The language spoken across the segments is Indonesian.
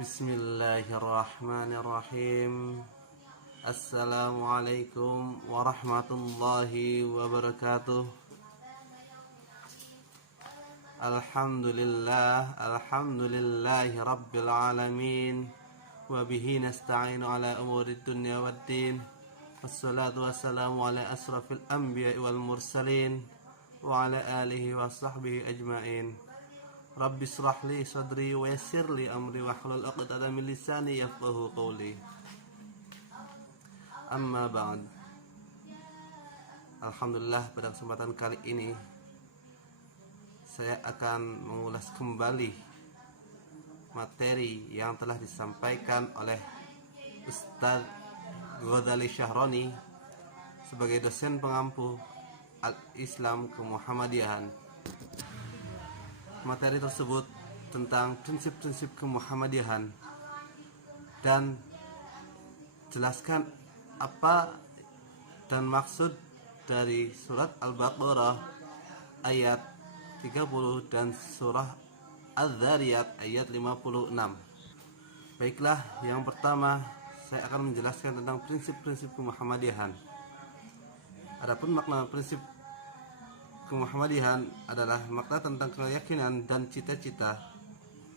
Bismillahirrahmanirrahim. Assalamualaikum warahmatullahi wabarakatuh. Alhamdulillahi rabbil alamin. Wa bihi nasta'inu ala umurid dunya waddin. Wassalatu wassalamu ala asrafil anbiya'i wal mursalin wa ala alihi wa sahbihi ajma'in. Rabbi israh li sadri wa yassir li amri wa hlul 'uqdatam min lisani yafqahu qawli. Amma ba'd. Alhamdulillah, pada kesempatan kali ini saya akan mengulas kembali materi yang telah disampaikan oleh Ustaz Ghazali Syahroni sebagai dosen pengampu Al-Islam Kemuhammadiyahan. Materi tersebut tentang prinsip-prinsip kemuhammadiyahan dan jelaskan apa dan maksud dari surat Al-Baqarah ayat 30 dan surah Az-Zariyat ayat 56. Baiklah, yang pertama saya akan menjelaskan tentang prinsip-prinsip kemuhammadiyahan. Adapun makna prinsip kemuhammadiyahan adalah makna tentang keyakinan dan cita-cita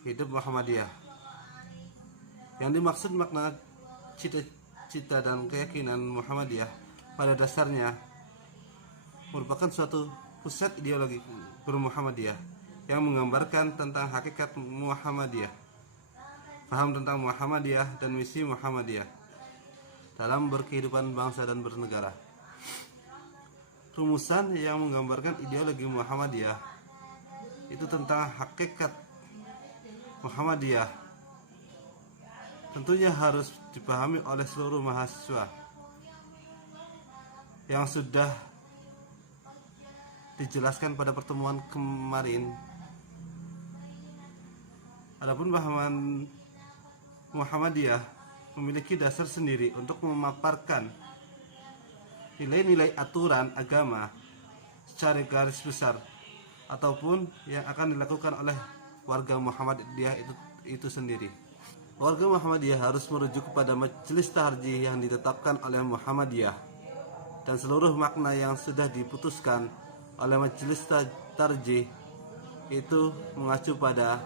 hidup Muhammadiyah. Yang dimaksud makna cita-cita dan keyakinan Muhammadiyah pada dasarnya merupakan suatu pusat ideologi bermuhammadiyah yang menggambarkan tentang hakikat Muhammadiyah, paham tentang Muhammadiyah dan misi Muhammadiyah dalam berkehidupan bangsa dan bernegara. Rumusan yang menggambarkan ideologi Muhammadiyah itu tentang hakikat Muhammadiyah tentunya harus dipahami oleh seluruh mahasiswa yang sudah dijelaskan pada pertemuan kemarin. Adapun pahaman Muhammadiyah memiliki dasar sendiri untuk memaparkan nilai-nilai aturan agama secara garis besar ataupun yang akan dilakukan oleh warga Muhammadiyah itu sendiri. Warga Muhammadiyah harus merujuk kepada majelis taharji yang ditetapkan oleh Muhammadiyah dan seluruh makna yang sudah diputuskan oleh majelis tarjih itu mengacu pada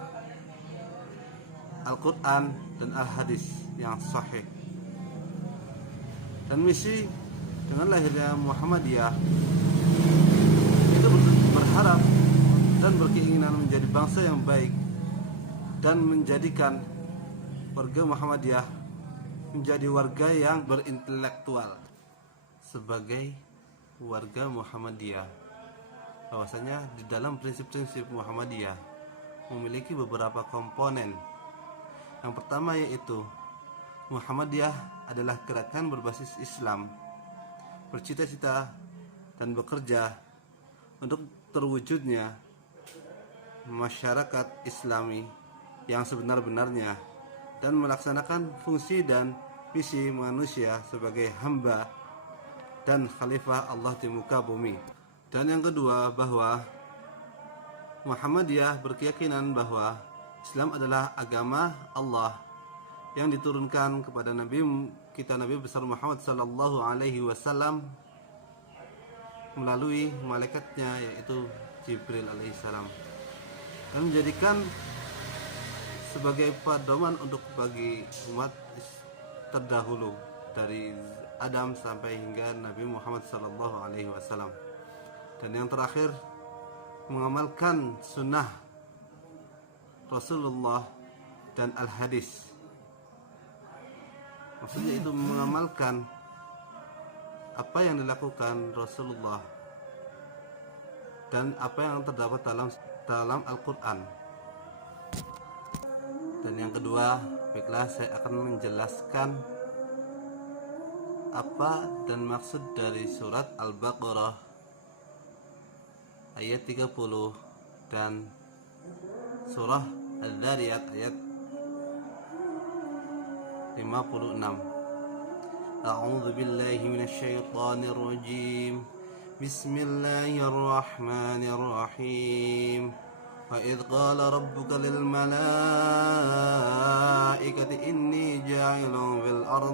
Al-Quran dan Al-Hadis yang sahih. Dan misi dengan lahirnya Muhammadiyah itu berharap dan berkeinginan menjadi bangsa yang baik dan menjadikan warga Muhammadiyah menjadi warga yang berintelektual. Sebagai warga Muhammadiyah, bahwasanya di dalam prinsip-prinsip Muhammadiyah memiliki beberapa komponen. Yang pertama yaitu Muhammadiyah adalah gerakan berbasis Islam, bercita-cita dan bekerja untuk terwujudnya masyarakat Islami yang sebenar-benarnya dan melaksanakan fungsi dan misi manusia sebagai hamba dan khalifah Allah di muka bumi. Dan yang kedua, bahwa Muhammadiyah berkeyakinan bahwa Islam adalah agama Allah yang diturunkan kepada Nabi besar Muhammad sallallahu alaihi wasallam melalui malaikatnya yaitu Jibril alaihissalam, dan menjadikan sebagai pedoman untuk bagi umat terdahulu dari Adam sampai hingga Nabi Muhammad sallallahu alaihi wasallam. Dan yang terakhir, mengamalkan sunnah Rasulullah dan Al-Hadis. Maksudnya itu mengamalkan apa yang dilakukan Rasulullah dan apa yang terdapat dalam Al-Quran. Dan yang kedua, baiklah saya akan menjelaskan apa dan maksud dari surat Al-Baqarah ayat 30 dan surah Az-Zariyat ayat 56. A'udzu billahi minasyaitonir rajim. Bismillahirrahmanirrahim. Wa idh qala rabbuka lil malaikati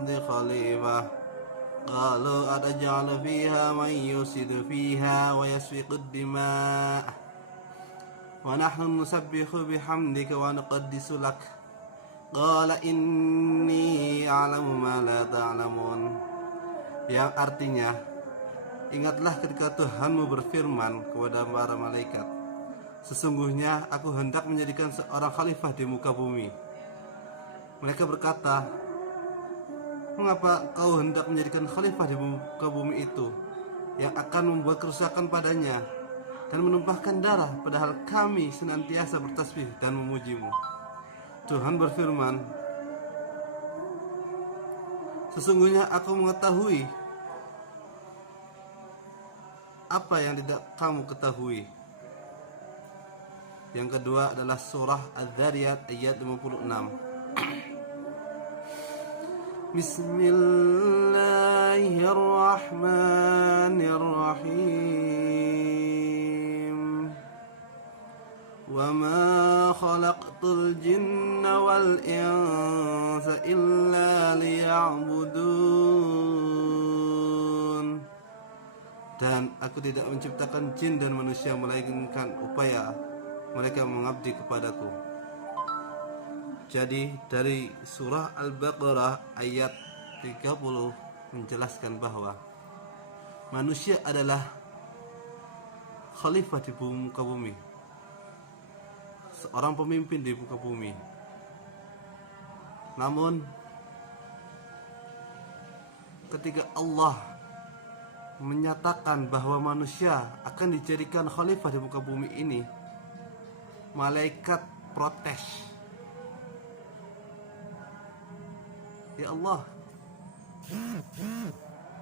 الأرض خليفة قالوا أتجعل فيها من يفسد فيها ويسفك الدماء ونحن نسبح بحمدك ونقدس لك قال إني أعلم ما لا تعلمون, yang artinya, ingatlah ketika Tuhanmu berfirman kepada para malaikat, sesungguhnya aku hendak menjadikan seorang khalifah di muka bumi. Mereka berkata, mengapa kau hendak menjadikan khalifah di muka bumi itu yang akan membuat kerusakan padanya dan menumpahkan darah, padahal kami senantiasa bertasbih dan memujimu. Tuhan berfirman, sesungguhnya aku mengetahui apa yang tidak kamu ketahui. Yang kedua adalah surah Az-Zariyat ayat 56. Bismillahirrahmanirrahim. Wa ma khalaqtul jinna wal insa illa liya'budun. Dan aku tidak menciptakan jin dan manusia melainkan upaya mereka mengabdi kepadaku. Jadi dari surah Al-Baqarah ayat 30 menjelaskan bahwa manusia adalah khalifah di muka bumi, seorang pemimpin di muka bumi. Namun ketika Allah menyatakan bahwa manusia akan dijadikan khalifah di muka bumi ini, malaikat protes. Ya Allah,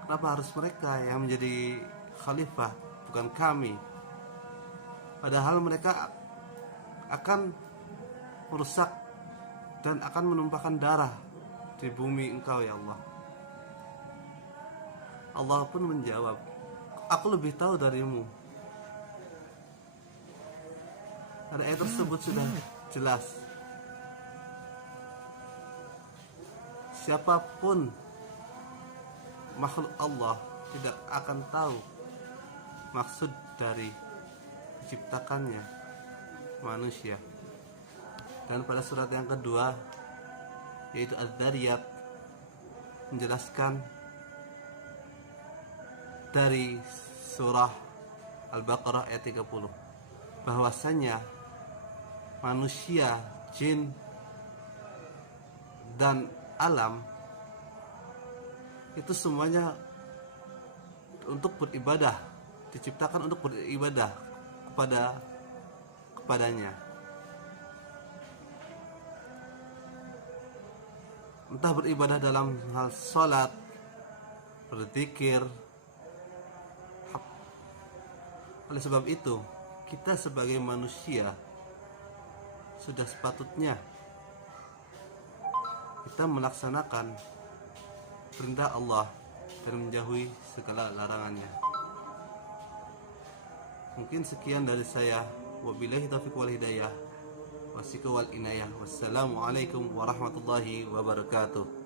kenapa harus mereka yang menjadi khalifah, bukan kami? Padahal mereka akan merusak dan akan menumpahkan darah di bumi Engkau, ya Allah. Allah pun menjawab, aku lebih tahu darimu. Pada ayat tersebut sudah jelas, siapapun makhluk Allah tidak akan tahu maksud dari diciptakannya manusia. Dan pada surat yang kedua, yaitu Az-Zariyat, menjelaskan dari surah Al-Baqarah ayat 30 bahwasanya manusia, jin, dan alam itu semuanya untuk beribadah, diciptakan untuk beribadah kepadanya. Entah beribadah dalam hal salat, berzikir. Oleh sebab itu, kita sebagai manusia sudah sepatutnya kita melaksanakan perintah Allah dan menjauhi segala larangannya. Mungkin sekian dari saya. Wabillahi taufiq wal hidayah. Wassalamualaikum warahmatullahi wabarakatuh.